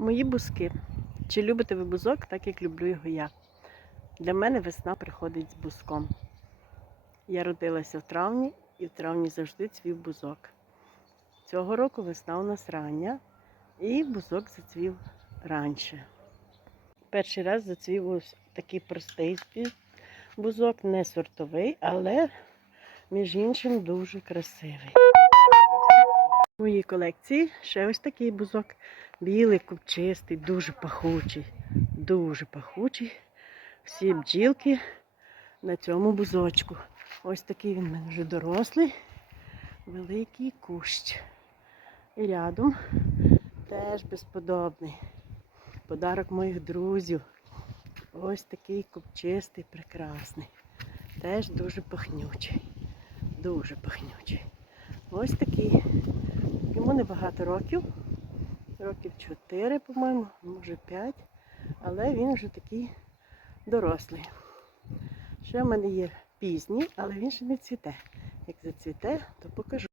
Мої бузки. Чи любите ви бузок, так як люблю його я? Для мене весна приходить з бузком. Я родилася в травні і в травні завжди цвів бузок. Цього року весна у нас рання, і бузок зацвів раніше. Перший раз зацвів ось такий простий бузок, не сортовий, але між іншим дуже красивий. У моїй колекції ще ось такий бузок. Білий, купчистий, дуже пахучий. Дуже пахучий. Всі бджілки на цьому бузочку. Ось такий він в мене вже дорослий, великий кущ. І рядом теж безподобний. Подарок моїх друзів. Ось такий купчистий, прекрасний. Теж дуже пахнючий. Дуже пахнючий. Ось такий. Небагато років. Років 4, по-моєму, може 5. Але він вже такий дорослий. Ще в мене є пізній, але він ще не цвіте. Як зацвіте, то покажу.